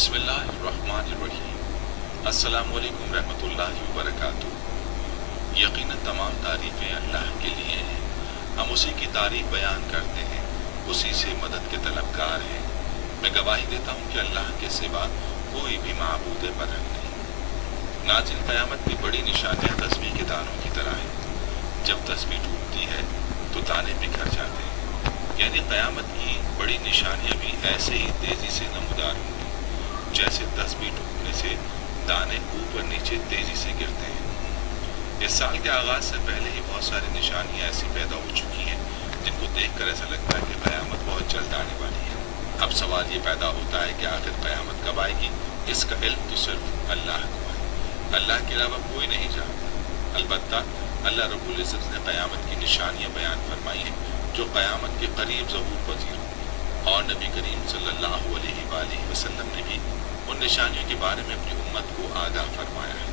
बिस्मिल्लाहिर्रहमानिर्रहीम। अस्सलामुअलैकुम रहमतुल्लाहि वबरकातुहू। यकीनन तमाम तारीफ़ें अल्लाह के लिए हैं। हम उसी की तारीफ़ बयान करते हैं, उसी से मदद के तलबगार हैं। मैं गवाही देता हूँ कि अल्लाह के सिवा कोई भी माबूद बरहक नहीं। नाज़िल, क़यामत की बड़ी निशानियाँ तस्बीह के दानों की तरह हैं। जब तस्बीह टूटती है तो दाने बिखर जाते हैं, यानी क़यामत की बड़ी निशानियाँ भी ऐसे ही तेज़ी से नमूदार होंगी जैसे तस्बीह टूटने से दाने ऊपर नीचे तेजी से गिरते हैं। इस साल के आगाज से पहले ही बहुत सारी निशानियां ऐसी पैदा हो चुकी हैं जिनको देखकर ऐसा लगता है कि क़यामत बहुत जल्द आने वाली है। अब सवाल ये पैदा होता है कि आखिर क़यामत कब आएगी? इसका इल्म तो सिर्फ अल्लाह को है, अल्लाह के अलावा कोई नहीं जानता। अलबत्ता अल्लाह रब्बुल इज़्ज़त ने क़यामत की निशानियां बयान फरमाई हैं जो क़यामत के करीब ज़हूर पज़ीर होंगी, और नबी करीम सल्लल्लाहु अलैहि वसल्लम ने भी उन निशानियों के बारे में अपनी उम्मत को आगाह फरमाया है।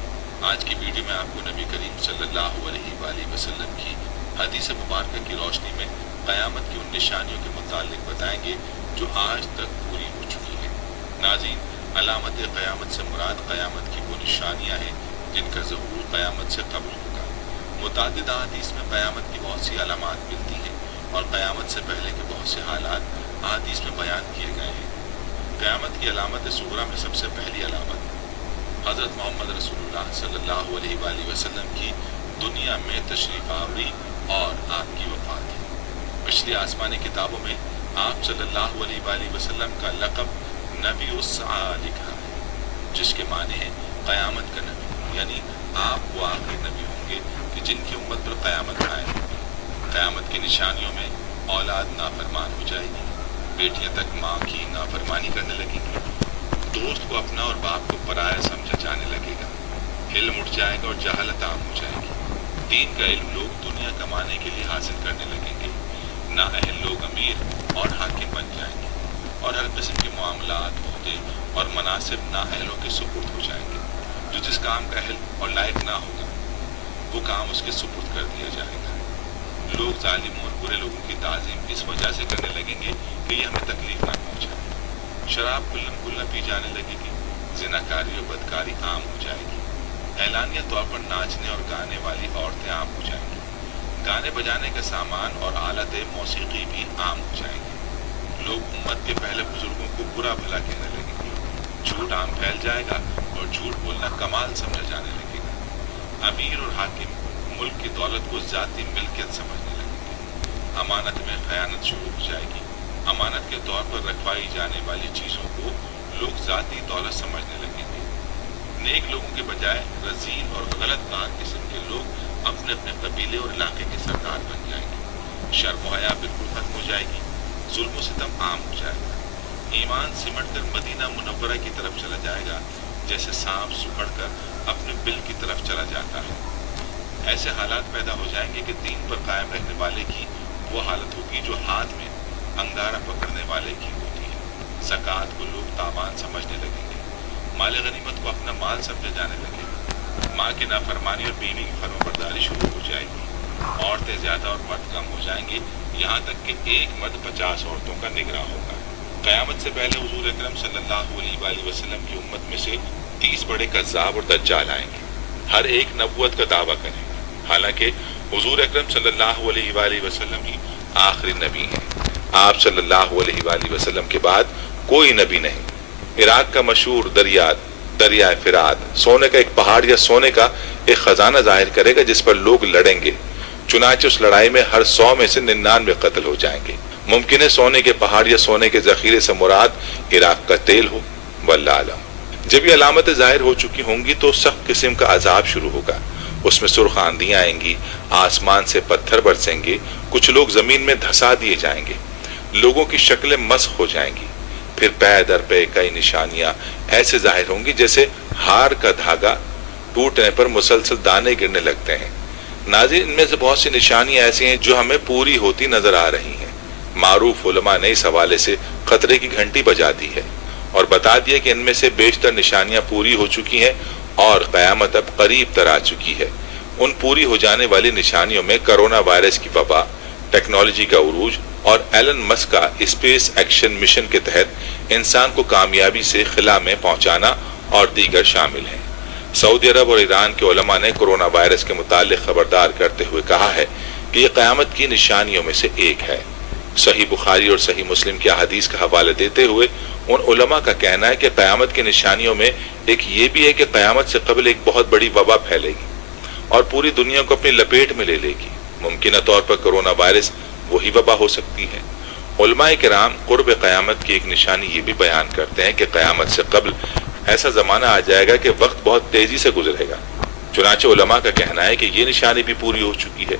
आज की वीडियो में आपको नबी करीम सल्लल्लाहु अलैहि वसल्लम की हदीस मुबारक की रोशनी में क़यामत की उन निशानियों के मुतालिक बताएंगे जो आज तक पूरी हो चुकी हैं। नाज़रीन, अलामत क़यामत से मुराद क़यामत की वो निशानियाँ हैं जिनका ज़हूर क़यामत से कब्ल होगा। मुतादिदा हदीस में क़यामत की बहुत सी अलामात मिलती हैं और क़यामत से पहले के बहुत से हालात हदीस में बयान किए गए हैं। क़यामत की अलामत सुगरा में सबसे पहली अलामत हज़रत मोहम्मद रसूलुल्लाह सल्लल्लाहु अलैहि वसल्लम की दुनिया में तशरीफ़ आवरी और आपकी वफ़ात है। पिछली आसमानी किताबों में आप सल्लल्लाहु अलैहि वसल्लम का लक़ब नबी उस्सा लिखा है, जिसके माने हैं क़यामत का नबी, यानी आप वो आखिरी नबी होंगे कि जिनकी उम्मत पर क़यामत आएगी। क़यामत की निशानियों में औलाद नाफरमान हो जाएगी, बेटियां तक माँ की नाफरमानी करने लगेंगी, दोस्त को अपना और बाप को पराया समझा जाने लगेगा, इल्म उठ जाएगा और जहालत आम हो जाएगी। दीन का इल्म लोग दुनिया कमाने के लिए हासिल करने लगेंगे, नाअहल लोग अमीर और हाकिम बन जाएंगे, और हर किस्म के मामलात, ओहदे और मनासिब नाअहलों के सुपुर्द हो जाएंगे। जो जिस काम का अहल और लायक ना होगा वो काम उसके सुपुर्द कर दिया जाएगा। लोग जालिमों और बुरे लोगों की ताज़ीम इस वजह से करने लगेंगे कि ये हमें तकलीफ ना पहुंचाए। शराब कुल्लन कुल्ला पी जाने लगेगी, ज़िनाकारी और बदकारी आम हो जाएगी। ऐलानिया तौर पर नाचने और गाने वाली औरतें आम हो जाएंगी। गाने बजाने का सामान और आलत मौसीकी भी आम हो जाएंगे। लोग उम्मत के पहले बुजुर्गों को बुरा भला कहने लगेंगे। झूठ आम फैल जाएगा और झूठ बोलना कमाल समझा जाने लगेगा। अमीर और हाकिम मुल्क की दौलत को ज़ाती मिल्कियत समझने लगेंगे। अमानत में खयानत शुरू हो जाएगी। अमानत के तौर पर रखवाई जाने वाली चीज़ों को लोग ज़ाती दौलत समझने लगेंगे। नेक लोगों के बजाय रज़ील और गलत कार किस्म के लोग अपने अपने कबीले और इलाके के सरदार बन जाएंगे। शर्म व हया बिल्कुल खत्म हो जाएगी। जुल्म व सितम आम हो जाएगा। ईमान सिमट कर मदीना मुनव्वरा की तरफ चला जाएगा, जैसे सांप सुखड़ कर अपने बिल की तरफ चला जाता है। ऐसे हालात पैदा हो जाएंगे कि दीन पर कायम रहने वाले की वो हालत होगी जो हाथ में अंगारा पकड़ने वाले की होती है। ज़कात को लोग तावान समझने लगेंगे। माल गनीमत को अपना माल समझा जाने लगेगा। माँ की नाफरमानी और बीवी की फर्माबरदारी शुरू हो जाएगी। औरतें ज़्यादा और मर्द कम हो जाएंगे, यहाँ तक कि एक मर्द 50 औरतों का निगरां होगा। क़यामत से पहले हुज़ूर अकरम सल्लल्लाहु अलैहि वसल्लम की उम्मत में से 30 बड़े कज़्ज़ाब और दज्जाल आएंगे। हर एक नबूवत का दावा करेंगे, हालांकि हुज़ूर अकरम सल्लल्लाहु अलैहि वसल्लम ही आखिरी नबी हैं। आप सल्लल्लाहु अलैहि वसल्लम के बाद कोई नबी नहीं। इराक का मशहूर दरिया फिरात सोने का एक पहाड़ या सोने का एक खजाना जाहिर करेगा जिस पर लोग लड़ेंगे। चुनांचे उस लड़ाई में हर 100 में से 99 कत्ल हो जाएंगे। मुमकिन है सोने के पहाड़ या सोने के जखीरे से मुराद इराक का तेल हो, वल्लाह आलम। जब ये अलामतें जाहिर हो चुकी होंगी तो सख्त किस्म का अजाब शुरू होगा। उसमें सुर्ख आंधियां आएंगी, आसमान से पत्थर बरसेंगे, कुछ लोग जमीन में धंसा दिए जाएंगे, लोगों की शक्लें मस्ख हो जाएंगी। फिर पै दर पे कई निशानियां ऐसे जाहिर होंगी जैसे हार का धागा टूटने पर मुसलसल दाने गिरने लगते हैं। नाज़रीन, इनमें से बहुत सी निशानियां ऐसी हैं जो हमें पूरी होती नजर आ रही हैं। मारूफ उलमा ने इस हवाले से खतरे की घंटी बजा दी है और बता दिया कि इनमें से बेशतर निशानियां पूरी हो चुकी हैं और क़यामत अब करीब तर आ चुकी है। उन पूरी हो जाने वाली निशानियों में कोरोना वायरस की वबा, टेक्नोलॉजी का उरूज اور ایلن مسک کا اسپیس ایکشن مشن کے تحت انسان کو کامیابی سے خلا میں پہنچانا اور دیگر شامل ہیں۔ سعودی عرب اور ایران کے علماء نے کورونا وائرس کے متعلق خبردار کرتے ہوئے کہا ہے کہ یہ قیامت کی نشانیوں میں سے ایک ہے۔ صحیح بخاری اور صحیح مسلم کی احادیث کا حوالہ دیتے ہوئے ان علماء کا کہنا ہے کہ قیامت کی نشانیوں میں ایک یہ بھی ہے کہ قیامت سے قبل ایک بہت بڑی وبا پھیلے گی اور پوری دنیا کو اپنی لپیٹ میں لے لے گی۔ ممکنہ طور پر کورونا وائرس وہی وبا ہو سکتی ہے۔ علماء کرام قرب قیامت کی ایک نشانی یہ بھی بیان کرتے ہیں کہ قیامت سے قبل ایسا زمانہ آ جائے گا کہ وقت بہت تیزی سے گزرے گا۔ چنانچہ علماء کا کہنا ہے کہ یہ نشانی بھی پوری ہو چکی ہے۔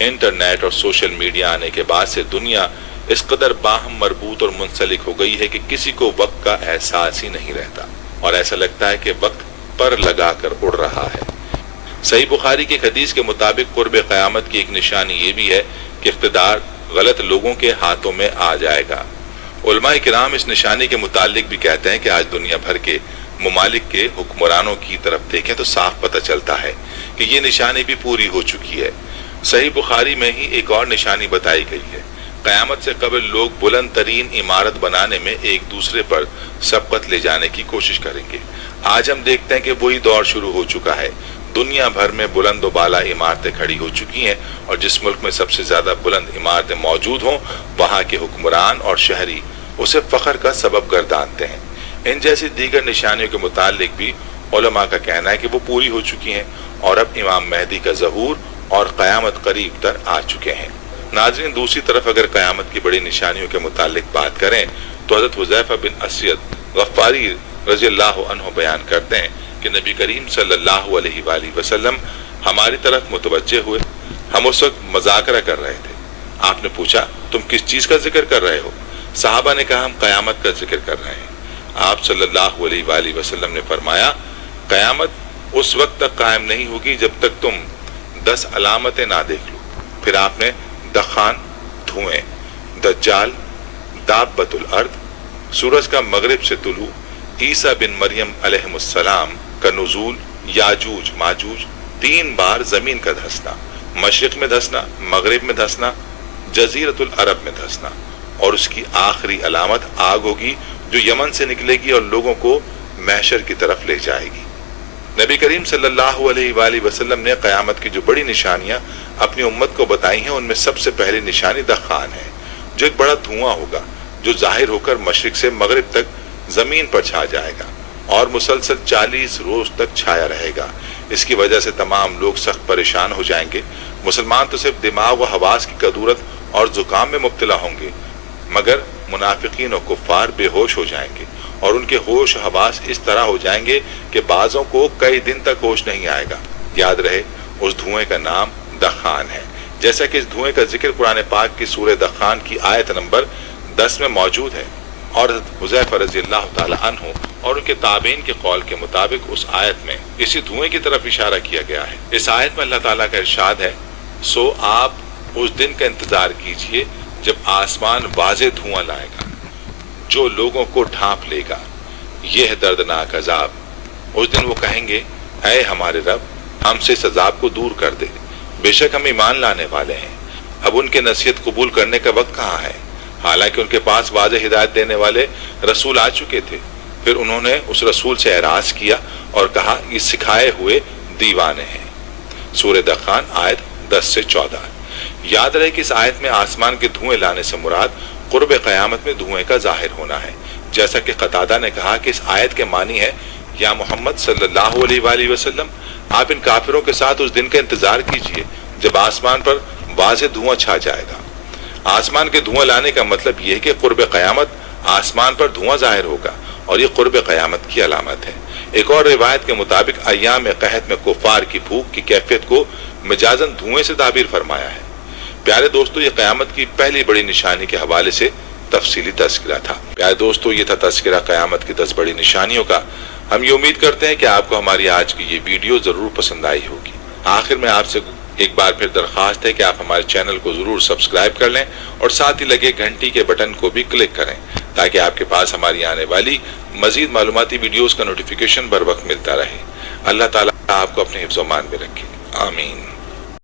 انٹرنیٹ اور سوشل میڈیا آنے کے بعد سے دنیا اس قدر باہم مربوط اور منسلک ہو گئی ہے کہ کسی کو وقت کا احساس ہی نہیں رہتا اور ایسا لگتا ہے کہ وقت پر لگا کر اڑ رہا ہے۔ صحیح بخاری کی حدیث کے مطابق قرب قیامت کی ایک نشانی یہ بھی ہے کہ اقتدار غلط لوگوں کے ہاتھوں میں آ جائے گا۔ علماء کرام اس نشانی کے متعلق بھی کہتے ہیں کہ آج دنیا بھر کے ممالک کے حکمرانوں کی طرف دیکھیں تو صاف پتہ چلتا ہے کہ یہ نشانی بھی پوری ہو چکی ہے۔ صحیح بخاری میں ہی ایک اور نشانی بتائی گئی ہے۔ قیامت سے قبل لوگ بلند ترین عمارت بنانے میں ایک دوسرے پر سبقت لے جانے کی کوشش کریں گے۔ آج ہم دیکھتے ہیں کہ وہی دور شروع ہو چکا ہے۔ دنیا بھر میں بلند و بالا عمارتیں کھڑی ہو چکی ہیں اور جس ملک میں سب سے زیادہ بلند عمارتیں موجود ہوں وہاں کے حکمران اور شہری اسے فخر کا سبب گردانتے ہیں۔ ان جیسی دیگر نشانیوں کے متعلق بھی علماء کا کہنا ہے کہ وہ پوری ہو چکی ہیں اور اب امام مہدی کا ظہور اور قیامت قریب تر آ چکے ہیں۔ ناظرین، دوسری طرف اگر قیامت کی بڑی نشانیوں کے متعلق بات کریں تو حضرت حذیفہ بن اسید غفاری رضی اللہ عنہ بیان کرتے ہیں کہ نبی کریم صلی اللہ علیہ وآلہ وسلم ہماری طرف متوجہ ہوئے۔ ہم اس وقت مذاکرہ کر رہے تھے۔ آپ نے پوچھا تم کس چیز کا ذکر کر رہے ہو؟ صحابہ نے کہا ہم قیامت کا ذکر کر رہے ہیں۔ آپ صلی اللہ علیہ وآلہ وسلم نے فرمایا قیامت اس وقت تک قائم نہیں ہوگی جب تک تم 10 علامتیں نہ دیکھ لو۔ پھر آپ نے دخان، دھوئیں، دجال، دابۃ الارض، سورج کا مغرب سے طلوع، عیسیٰ بن مریم علیہ السلام کا نزول، یاجوج ماجوج، 3 بار زمین کا دھسنا، مشرق میں دھسنا، مغرب میں دھسنا، جزیرۃ العرب میں دھسنا، اور اس کی آخری علامت آگ ہوگی جو یمن سے نکلے گی اور لوگوں کو محشر کی طرف لے جائے گی۔ نبی کریم صلی اللہ علیہ وآلہ وسلم نے قیامت کی جو بڑی نشانیاں اپنی امت کو بتائی ہیں ان میں سب سے پہلی نشانی دخان ہے، جو ایک بڑا دھواں ہوگا جو ظاہر ہو کر مشرق سے مغرب تک زمین پر چھا جائے گا اور مسلسل 40 روز تک چھایا رہے گا۔ اس کی وجہ سے تمام لوگ سخت پریشان ہو جائیں گے۔ مسلمان تو صرف دماغ و حواس کی کدورت اور زکام میں مبتلا ہوں گے، مگر منافقین و کفار بے ہوش ہو جائیں گے اور ان کے ہوش و حواس اس طرح ہو جائیں گے کہ بعضوں کو کئی دن تک ہوش نہیں آئے گا۔ یاد رہے اس دھوئیں کا نام دخان ہے، جیسا کہ اس دھوئیں کا ذکر قرآن پاک کی سورہ دخان کی آیت نمبر 10 میں موجود ہے، اور حضرت حذیفہ رضی اللہ تعالی عنہ اور ان کے تابعین کے قول کے مطابق اس آیت میں اسی دھوئیں کی طرف اشارہ کیا گیا ہے۔ اس آیت میں اللہ تعالیٰ کا ارشاد ہے، سو آپ اس دن کا انتظار کیجئے جب آسمان واضح دھواں لائے گا جو لوگوں کو ڈھانپ لے گا، یہ ہے دردناک عذاب۔ اس دن وہ کہیں گے اے ہمارے رب ہم سے اس عذاب کو دور کر دے، بے شک ہم ایمان لانے والے ہیں۔ اب ان کے نصیحت قبول کرنے کا وقت کہاں ہے، حالانکہ ان کے پاس واضح ہدایت دینے والے رسول آ چکے تھے۔ پھر انہوں نے اس رسول سے اعراض کیا اور کہا یہ سکھائے ہوئے دیوانے ہیں۔ سورہ دخان آیت 10 سے 14۔ یاد رہے کہ اس آیت میں آسمان کے دھوئیں لانے سے مراد قرب قیامت میں دھوئیں کا ظاہر ہونا ہے، جیسا کہ قتادہ نے کہا کہ اس آیت کے معنی ہے یا محمد صلی اللہ علیہ وآلہ وسلم آپ ان کافروں کے ساتھ اس دن کا انتظار کیجئے جب آسمان پر واضح دھواں چھا جائے گا۔ آسمان کے دھواں لانے کا مطلب یہ ہے کہ قرب قیامت آسمان پر دھواں ظاہر ہوگا اور یہ قرب قیامت کی علامت ہے۔ ایک اور روایت کے مطابق ایام قحط میں کفار کی بھوک کی کیفیت کو مجازاً دھوئیں سے تعبیر فرمایا ہے۔ پیارے دوستو، یہ قیامت کی پہلی بڑی نشانی کے حوالے سے تفصیلی تذکرہ تھا۔ پیارے دوستو، یہ تھا تذکرہ قیامت کی 10 بڑی نشانیوں کا۔ ہم یہ امید کرتے ہیں کہ آپ کو ہماری آج کی یہ ویڈیو ضرور پسند آئی ہوگی۔ آخر میں آپ سے ایک بار پھر درخواست ہے کہ آپ ہمارے چینل کو ضرور سبسکرائب کر لیں اور ساتھ ہی لگے گھنٹی کے بٹن کو بھی کلک کریں تاکہ آپ کے پاس ہماری آنے والی مزید معلوماتی ویڈیوز کا نوٹیفیکیشن بر وقت ملتا رہے۔ اللہ تعالیٰ آپ کو اپنے حفظ و امان میں رکھے، آمین۔